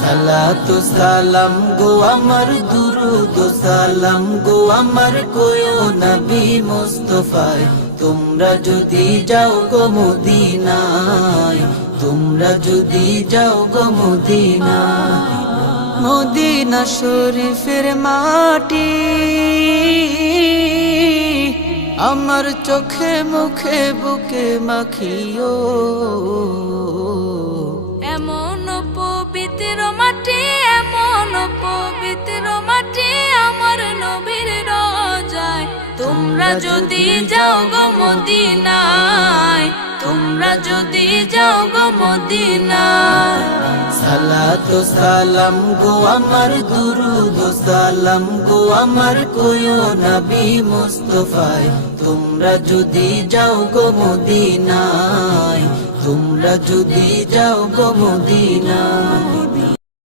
সালাতু সালাম গো আমার, দুরুদ সালাম গো আমার, কোয়ো নবী মুস্তাফায়। তোমরা যদি যাও গো মদিনায়, তোমরা যদি যাও গো মদিনায়। মদিনা শরীফের মাটি আমার চোখে মুখে বুকে মাখিও। এমন পবিত্র মাটি, এমন পবিত্র মাটি আমার নবীর রোজায়। তোমরা যদি যাও গো মদিনায়, তোমরা যদি যাও গো মদিনায়। সালাতু সালাম গো আমার, দুরুদ সালাম গো আমার, কোয়ো নবী মুস্তাফায়। তোমরা যদি যাও গো মদিনায়, তোমরা যদি যাও গো মদিনায়।